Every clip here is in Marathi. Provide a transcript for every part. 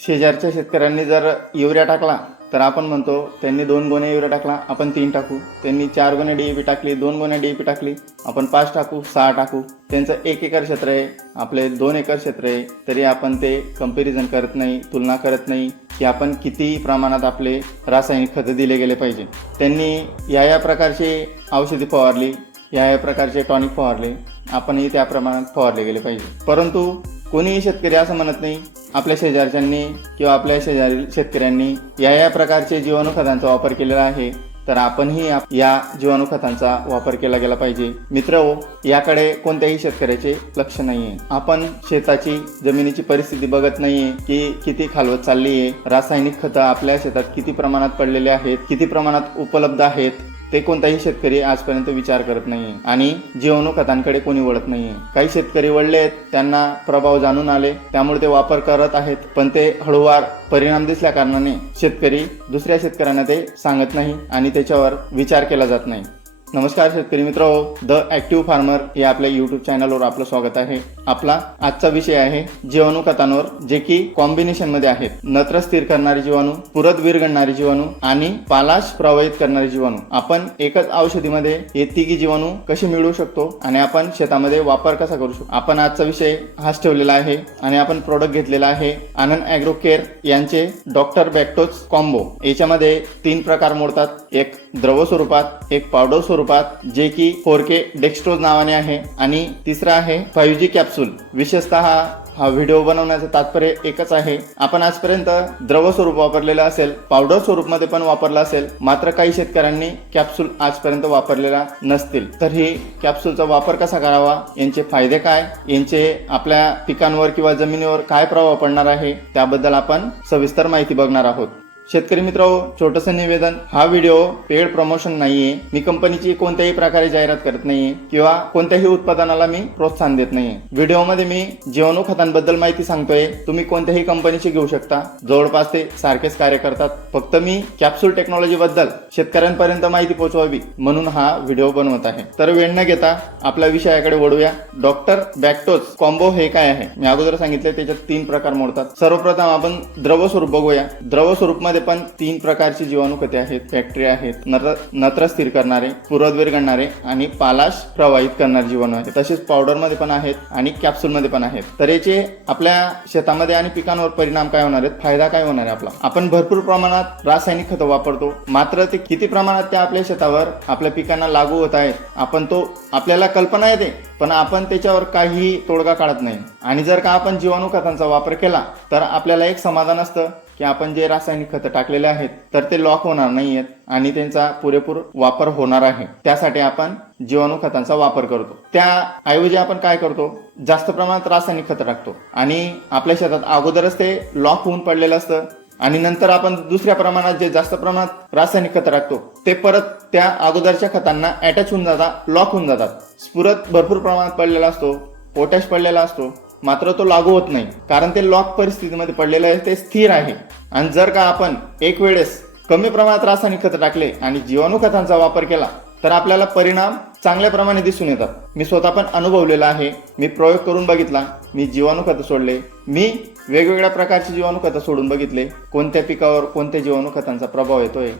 शेजारच्या शेतकऱ्यांनी जर युरिया टाकला तर आपण म्हणतो त्यांनी 2 गोण्या युरिया टाकला, आपण 3 टाकू. त्यांनी 4 गोण्या DAP टाकली, 2 गोण्या DAP टाकली, आपण 5 टाकू, 6 टाकू. त्यांचं 1 एकर क्षेत्र आहे, आपले 2 एकर क्षेत्र आहे, तरी आपण ते कंपॅरिझन करत नाही, तुलना करत नाही की आपण किती प्रमाणात आपले रासायनिक खतं दिले गेले पाहिजे. त्यांनी या प्रकारचे औषधी फवारली, या प्रकारचे टॉनिक फवारले, आपणही त्या प्रमाणात फवारले गेले पाहिजे. परंतु कोणीही शेतकरी असं म्हणत नाही आपल्या शेजारच्यांनी किंवा आपल्या शेजारील शेतकऱ्यांनी या प्रकारचे जीवाणू खतांचा वापर केलेला आहे, तर आपणही या जीवाणू खतांचा वापर केला गेला पाहिजे. मित्रहो, याकडे कोणत्याही शेतकऱ्याचे लक्ष नाहीये. आपण शेताची जमिनीची परिस्थिती बघत नाहीये की किती खालवत चालली आहे, रासायनिक खतं आपल्या शेतात किती प्रमाणात पडलेले आहेत, किती प्रमाणात उपलब्ध आहेत, ते कोणताही शेतकरी आजपर्यंत विचार करत नाहीये आणि जीवाणू खतांकडे कोणी वळत नाहीये. काही शेतकरी वळले आहेत, त्यांना प्रभाव जाणून आले, त्यामुळे ते वापर करत आहेत, पण ते हळूवार परिणाम दिसल्या कारणाने शेतकरी दुसऱ्या शेतकऱ्यांना ते सांगत नाही आणि त्याच्यावर विचार केला जात नाही. नमस्कार शेतकरी मित्रहो, द ॲक्टिव्ह फार्मर या आपल्या यूट्यूब चॅनलवर आपलं स्वागत आहे. आपला आजचा विषय आहे जीवाणू खतांवर, जे की कॉम्बिनेशन मध्ये आहेत. नत्र स्थिर करणारे जीवाणू, पुरत विरघळणारे जीवाणू आणि पालाश प्रवाहित करणारे जीवाणू. आपण एकच औषधीमध्ये हे तिघी जीवाणू कसे मिळवू शकतो आणि आपण शेतामध्ये वापर कसा करू शकतो, आपण आजचा विषय हाच ठेवलेला आहे. आणि आपण प्रोडक्ट घेतलेला आहे आनंद ॲग्रो केअर यांचे डॉक्टर बॅक्टोज कॉम्बो. याच्यामध्ये 3 प्रकार मोडतात, एक द्रव स्वरूपात, एक पावडर स्वरूपात जे की 4K डेक्स्ट्रोज नावाने आहे, आणि तिसरा आहे 5G कॅप्सूल. विशेषतः हा व्हिडिओ बनवण्याचं तात्पर्य एकच आहे. आपण आजपर्यंत द्रव स्वरूप वापरलेलं असेल, पावडर स्वरूपमध्ये पण वापरला असेल, मात्र काही शेतकऱ्यांनी कॅप्सूल आजपर्यंत वापरलेला नसतील. तर ही कॅप्सूलचा वापर कसा करावा, यांचे फायदे काय, यांचे आपल्या पिकांवर किंवा जमिनीवर काय प्रभाव पडणार आहे, त्याबद्दल आपण सविस्तर माहिती बघणार आहोत. शेतकरी मित्रांनो, छोटंसं निवेदन, हा व्हिडिओ पेड प्रमोशन नाहीये. मी कंपनीची कोणत्याही प्रकारे जाहिरात करत नाहीये किंवा कोणत्याही उत्पादनाला मी प्रोत्साहन देत नाहीये. व्हिडिओमध्ये मी जीवाणू खतांबद्दल माहिती सांगतोय. तुम्ही कोणत्याही कंपनीची घेऊ शकता, जवळपास ते सारखेच कार्य करतात. फक्त मी कॅप्सूल टेक्नॉलॉजी बद्दल शेतकऱ्यांपर्यंत माहिती पोहोचवावी म्हणून हा व्हिडिओ बनवत आहे. तर वेळ न घेता आपल्या विषयाकडे वळूया. डॉक्टर बॅक्टोज कॉम्बो हे काय आहे? मी अगोदर सांगितले त्याच्यात 3 प्रकार मोडतात. सर्वप्रथम आपण द्रव स्वरूप बघूया. द्रव स्वरूपमध्ये पण 3 प्रकारची जीवाणू खते आहेत, बॅक्टेरिया आहेत. नत्र स्थिर करणारे, पुरत विरघळणारे आणि पालाश प्रवाहित करणारे जीवाणू आहेत. तसेच पावडर मध्ये पण आहेत आणि कॅप्सूल मध्ये पण आहेत. तर याचे आपल्या शेतामध्ये आणि पिकांवर परिणाम काय होणार आहेत, फायदा काय होणार आहे आपला? आपण भरपूर प्रमाणात रासायनिक खतं वापरतो, मात्र ते किती प्रमाणात ते आपल्या शेतावर आपल्या पिकांना लागू होत आहेत आपण तो आपल्याला कल्पना येते, पण आपण त्याच्यावर काही तोडगा काढत नाही. आणि जर का आपण जीवाणू खतांचा वापर केला तर आपल्याला एक समाधान असतं की आपण जे रासायनिक खतं टाकलेले आहेत तर ते लॉक होणार नाहीयेत आणि त्यांचा पुरेपूर वापर होणार आहे. त्यासाठी आपण जीवाणू खतांचा वापर करतो. त्याऐवजी आपण काय करतो, जास्त प्रमाणात रासायनिक खतं टाकतो आणि आपल्या शेतात अगोदरच ते लॉक होऊन पडलेलं असतं आणि नंतर आपण दुसऱ्या प्रमाणात जे जास्त प्रमाणात रासायनिक खतं टाकतो ते परत त्या अगोदरच्या खतांना अटॅच होऊन जातात, लॉक होऊन जातात. स्फुरत भरपूर प्रमाणात पडलेला असतो, पोटॅश पडलेला असतो, मात्र तो लागू होत नाही, कारण ते लॉक परिस्थितीमध्ये पडलेलं आहे, ते स्थिर आहे. आणि जर का आपण एक वेळेस कमी प्रमाणात रासायनिक खतं टाकले आणि जीवाणू खतांचा वापर केला तर आपल्याला परिणाम चांगल्या प्रमाणे दिसून येतात. मी स्वतः पण अनुभवलेला आहे, मी प्रयोग करून बघितला, मी जीवाणू खतं सोडले, मी वेगवेगळ्या प्रकारचे जीवाणू खतं सोडून बघितले, कोणत्या पिकावर कोणत्या जीवाणू खतांचा प्रभाव येतोय.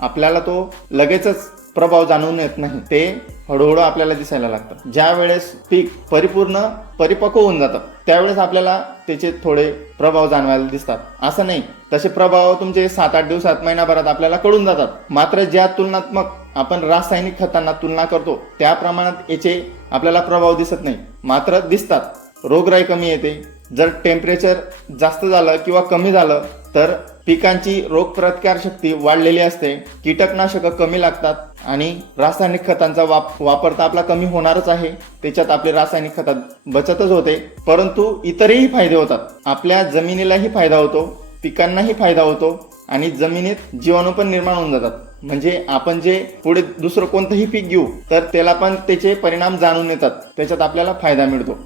आपल्याला तो लगेचच प्रभाव जाणवून येत नाही, ते हळूहळू आपल्याला दिसायला लागतं. ज्या वेळेस पीक परिपक्व होऊन जातं त्यावेळेस आपल्याला त्याचे थोडे प्रभाव जाणवायला दिसतात. असं नाही, तसे प्रभाव तुमचे 7-8 दिवसात, महिनाभरात आपल्याला कळून जातात. मात्र ज्या तुलनात्मक आपण रासायनिक खतांना तुलना करतो त्या प्रमाणात याचे आपल्याला प्रभाव दिसत नाही, मात्र दिसतात. रोगराई कमी येते. जर टेम्परेचर जास्त झालं किंवा कमी झालं तर पिकांची रोगप्रतिकार शक्ती वाढलेली असते, कीटकनाशकं कमी लागतात आणि रासायनिक खतांचा वापर तर आपला कमी होणारच आहे. त्याच्यात आपले रासायनिक खतात बचतच होते, परंतु इतरही फायदे होतात. आपल्या जमिनीलाही फायदा होतो, पिकांनाही फायदा होतो आणि जमिनीत जीवाणू पण निर्माण होऊन जातात. म्हणजे आपण जे पुढे दुसरं कोणतंही पीक घेऊ तर त्याला पण त्याचे परिणाम जाणून येतात, त्याच्यात आपल्याला फायदा मिळतो.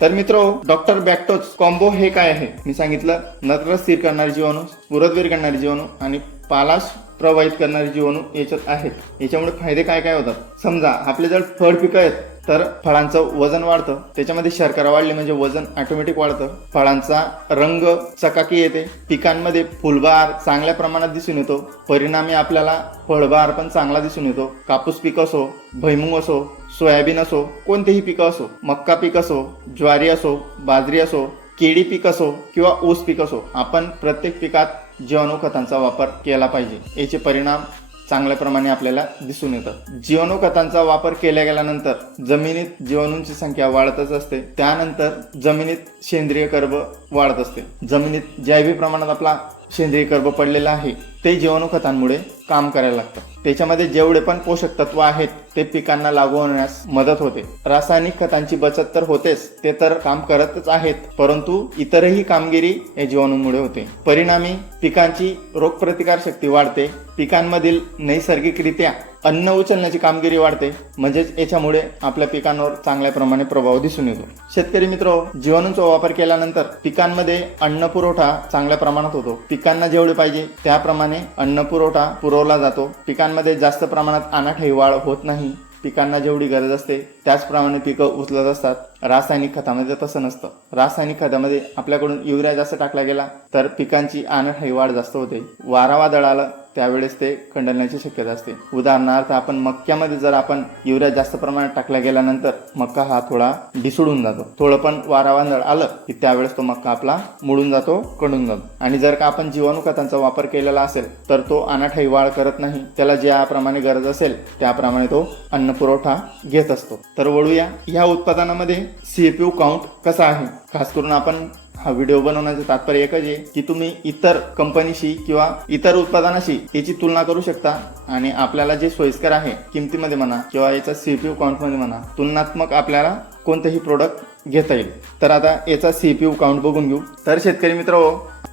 तर मित्रो, डॉक्टर बॅक्टोज कॉम्बो हे काय आहे? मी सांगितलं, नत्र स्थिर करणारे जीवाणू, पुरत विरघळणारे जीवाणू आणि पालाश प्रवाहित करणारे जीवाणू याच्यात आहेत. याच्यामुळे फायदे काय काय होतात? समजा आपले जर फळ पिकं आहेत तर फळांचं वजन वाढतं. त्याच्यामध्ये शर्करा वाढली म्हणजे वजन ऑटोमॅटिक वाढतं. फळांचा रंग चकाकी येते. पिकांमध्ये फुलबहार चांगल्या प्रमाणात दिसून येतो. परिणामी आपल्याला फळबहार पण चांगला दिसून येतो. कापूस पीक असो, भुईमूग असो, सोयाबीन असो, कोणतेही पिकं असो, मक्का पीक असो, ज्वारी असो, बाजरी असो, केळी पीक असो किंवा ऊस पीक असो, आपण प्रत्येक पिकात जीवाणू खतांचा वापर केला पाहिजे. याचे परिणाम चांगल्या प्रमाणे आपल्याला दिसून येतात. जीवाणू खतांचा वापर केल्या गेल्यानंतर जमिनीत जीवाणूंची संख्या वाढतच असते. त्यानंतर जमिनीत सेंद्रिय कर्ब वाढत असते. जमिनीत ज्याही प्रमाणात आपला सेंद्रिय कर्ब पडलेला आहे ते जीवाणू खतांमुळे काम करायला लागतं. त्याच्यामध्ये जेवढे पण पोषक तत्व आहेत ते पिकांना लागू होण्यास मदत होते. रासायनिक खतांची बचत तर होतेच, ते तर काम करतच आहेत, परंतु इतरही कामगिरी या जीवाणूंमुळे होते. परिणामी पिकांची रोगप्रतिकार शक्ती वाढते. पिकांमधील नैसर्गिकरित्या अन्न उचलण्याची कामगिरी वाढते. म्हणजेच याच्यामुळे आपल्या पिकांवर चांगल्या प्रमाणे प्रभाव दिसून येतो. शेतकरी मित्र, जीवाणूंचा वापर केल्यानंतर पिकांमध्ये अन्न पुरवठा चांगल्या प्रमाणात होतो. पिकांना जेवढे पाहिजे त्याप्रमाणे अन्न पुरवठा पुरवला जातो. पिकांमध्ये जास्त प्रमाणात अनाठायी वाढ होत नाही. पिकांना जेवढी गरज असते त्याचप्रमाणे पिकं उचलत असतात. रासायनिक खतामध्ये तसं नसतं. रासायनिक खतामध्ये आपल्याकडून युरिया जास्त टाकला गेला तर पिकांची अनाठायी वाढ जास्त होते. वारा वादळ आलं त्यावेळेस ते खंडण्याची शक्यता असते. उदाहरणार्थ आपण मक्यामध्ये जर आपण युरिया जास्त प्रमाणात टाकला गेल्यानंतर मक्का हा थोडा ढिसळून जातो. थोडं पण वारा वादळ आलं की त्यावेळेस तो मक्का आपला मुडून जातो, कडून जातो. आणि जर का आपण जीवाणू खतांचा वापर केलेला असेल तर तो अनाठायी वाढ करत नाही. त्याला ज्याप्रमाणे गरज असेल त्याप्रमाणे तो अन्न पुरवठा घेत असतो. तर वळूया या उत्पादनामध्ये CFU काउंट कसा आहे. खास करून आपण हा व्हिडिओ बनवण्याचं तात्पर्य एकच आहे की तुम्ही इतर कंपनीशी किंवा इतर उत्पादनाशी याची तुलना करू शकता आणि आपल्याला जे सोयीस्कर आहे किमतीमध्ये म्हणा किंवा याचा CFU काउंटमध्ये म्हणा, तुलनात्मक आपल्याला कोणतेही प्रोडक्ट घेता येईल. तर आता याचा CFU काउंट बघून घेऊ. तर शेतकरी मित्र,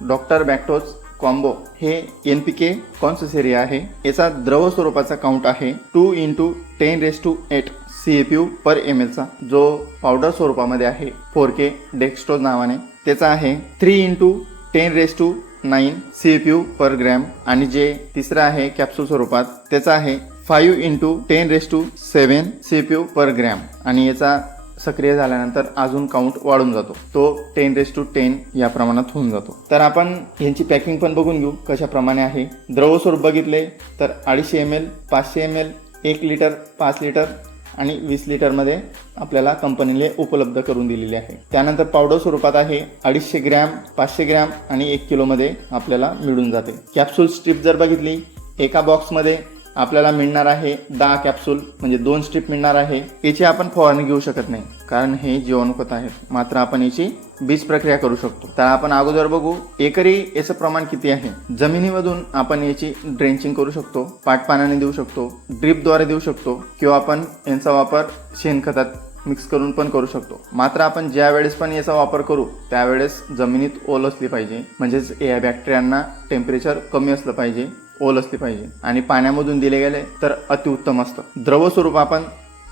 डॉक्टर बॅक्टोज कॉम्बो हे NPK कॉन्सेसेरिया आहे. याचा द्रव स्वरूपाचा काउंट आहे 2x10⁸ CFU पर ml चा, जो पावडर स्वरूपामध्ये आहे 4K डेक्स्ट्रोज नावाने. त्याचा आहे 3x10⁹ CFU पर ग्रॅम. आणि जे तिसरा आहे कॅप्सूल स्वरूपात त्याचा आहे 5x10⁷ CFU पर ग्रॅम. आणि याचा सक्रिय झाल्यानंतर अजून काउंट वाढून जातो, तो 10⁻10 या प्रमाणात होऊन जातो. तर आपण यांची पॅकिंग पण बघून घेऊ कशा प्रमाणे आहे. द्रव स्वरूप बघितले तर 250 ml, 500 ml, 1 लिटर, 5 लिटर आणि 20 लिटरमध्ये आपल्याला कंपनीने उपलब्ध करून दिलेली आहे. त्यानंतर पावडर स्वरूपात आहे 250 ग्रॅम, 500 ग्रॅम आणि 1 किलोमध्ये आपल्याला मिळून जाते. कॅप्सूल स्ट्रीप जर बघितली, एका बॉक्समध्ये आपल्याला मिळणार आहे 10 कॅप्सूल, म्हणजे 2 स्ट्रीप मिळणार आहे. याची आपण फवारणी घेऊ शकत नाही कारण हे जीवाणू खत आहेत. मात्र आपण याची बीज प्रक्रिया करू शकतो. तर आपण अगोदर बघू एकरी याचं प्रमाण किती आहे. जमिनीमधून आपण याची ड्रेंचिंग करू शकतो, पाटपाण्याने देऊ शकतो, ड्रीपद्वारे देऊ शकतो किंवा आपण यांचा वापर शेणखतात मिक्स करून पण करू शकतो. मात्र आपण ज्या वेळेस पण याचा वापर करू त्यावेळेस जमिनीत ओल असली पाहिजे. म्हणजेच या बॅक्टेरियांना टेम्परेचर कमी असलं पाहिजे, ओल असली पाहिजे. आणि पाण्यामधून दिले गेले तर अतिउत्तम असतं. द्रव स्वरूप आपण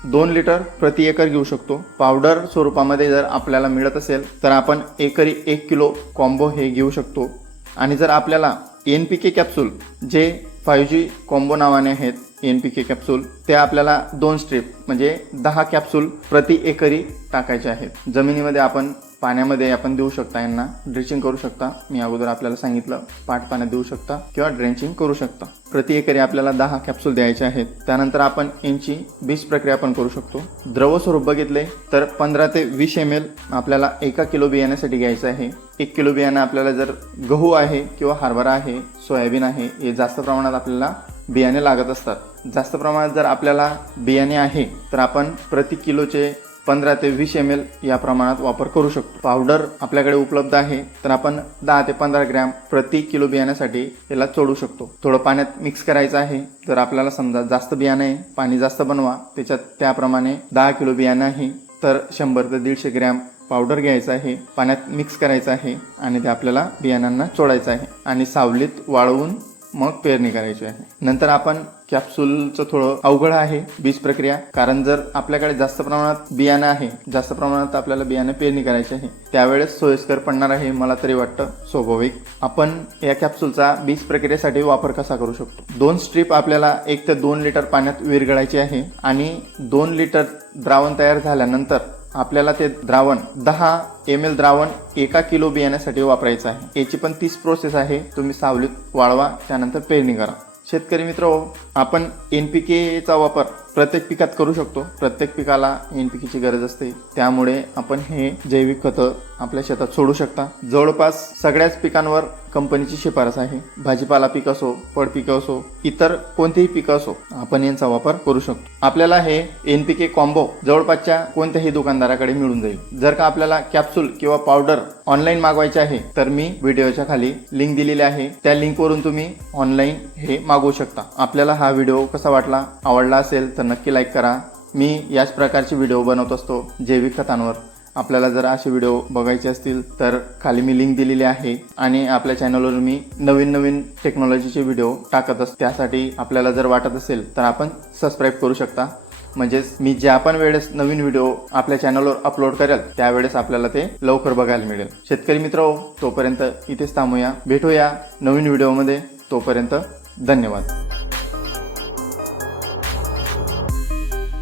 2 लिटर प्रति एकर घेऊ शकतो. पावडर स्वरूपामध्ये जर आपल्याला मिळत असेल तर आपण एकरी 1 किलो कॉम्बो हे घेऊ शकतो. आणि जर आपल्याला NPK कॅप्सूल जे 5G कॉम्बो नावाने आहेत NPK कॅप्सूल, ते आपल्याला 2 स्ट्रीप म्हणजे 10 कॅप्सूल प्रति एकरी टाकायचे आहेत. जमिनीमध्ये आपण पाण्यामध्ये आपण देऊ शकता, यांना ड्रेंचिंग करू शकता. मी अगोदर आपल्याला सांगितलं पाट पाण्यात देऊ शकता किंवा ड्रेंचिंग करू शकता. प्रति एकरी आपल्याला 10 कॅप्सूल द्यायचे आहेत. त्यानंतर आपण यांची बीज प्रक्रिया पण करू शकतो. द्रव स्वरूप बघितले तर 15 ते 20 ml आपल्याला 1 किलो बियाण्यासाठी घ्यायचं आहे. 1 किलो बियाणं आपल्याला जर गहू आहे किंवा हरभरा आहे, सोयाबीन आहे, हे जास्त प्रमाणात आपल्याला बियाणे लागत असतात. जास्त प्रमाणात जर आपल्याला बियाणे आहे तर आपण प्रति किलोचे 15 ते 20 ml या प्रमाणात वापर करू शकतो. पावडर आपल्याकडे उपलब्ध आहे तर आपण 10 ते 15 ग्रॅम प्रति किलो बियाण्यासाठी याला चोडू शकतो. थोडं पाण्यात मिक्स करायचं आहे. जर आपल्याला समजा जास्त बियाणं आहे, पाणी जास्त बनवा, त्याच्यात त्याप्रमाणे 10 किलो बियाणं आहे तर 100 ते 150 ग्रॅम पावडर घ्यायचं आहे, पाण्यात मिक्स करायचं आहे आणि ते आपल्याला बियाणांना चोडायचं आहे आणि सावलीत वाळवून मग पेरणी करायची आहे. नंतर आपण कॅप्सूलचं थोडं अवघड आहे बीज प्रक्रिया, कारण जर आपल्याकडे जास्त प्रमाणात बियाणं आहे, जास्त प्रमाणात आपल्याला बियाणं पेरणी करायची आहे, त्यावेळेस सोयीस्कर पडणार आहे मला तरी वाटतं स्वाभाविक. आपण या कॅप्सूलचा बीज प्रक्रियेसाठी वापर कसा करू शकतो. 2 स्ट्रीप आपल्याला 1 ते 2 लिटर पाण्यात विरघळायची आहे आणि 2 लिटर द्रावण तयार झाल्यानंतर आपल्याला ते द्रावण 10 ml द्रावण 1 किलो बियाण्यासाठी वापरायचं आहे. याची पण तीच प्रोसेस आहे. तुम्ही सावलीत वाळवा, त्यानंतर पेरणी करा. शेतकरी मित्र, आपण NPK चा वापर प्रत्येक पिकात करू शकतो. प्रत्येक पिकाला NPK ची गरज असते, त्यामुळे आपण हे जैविक खतं आपल्या शेतात सोडू शकता. जवळपास सगळ्याच पिकांवर कंपनीची शिफारस आहे. भाजीपाला पीक असो, फळ पीक असो, इतर कोणतेही पीक असो, आपण यांचा वापर करू शकतो. आपल्याला हे NPK कॉम्बो जवळपासच्या कोणत्याही दुकानदाराकडे मिळून जाईल. जर का आपल्याला कॅप्सूल किंवा पावडर ऑनलाईन मागवायचे आहे तर मी व्हिडिओच्या खाली लिंक दिलेली आहे, त्या लिंकवरून तुम्ही ऑनलाईन हे मागवू शकता. आपल्याला हा व्हिडिओ कसा वाटला, आवडला असेल तर नक्की लाईक करा. मी याच प्रकारचे व्हिडिओ बनवत असतो जैविक खतांवर. आपल्याला जर असे व्हिडिओ बघायचे असतील तर खाली मी लिंक दिलेली आहे आणि आपल्या चॅनलवर मी नवीन टेक्नॉलॉजीचे व्हिडिओ टाकत असतो. त्यासाठी आपल्याला जर वाटत असेल तर आपण सबस्क्राईब करू शकता. म्हणजेच मी ज्या पण वेळेस नवीन व्हिडिओ आपल्या चॅनलवर अपलोड करेल त्यावेळेस आपल्याला ते लवकर बघायला मिळेल. शेतकरी मित्र, तोपर्यंत इथेच थांबूया. भेटूया नवीन व्हिडिओमध्ये. तोपर्यंत धन्यवाद.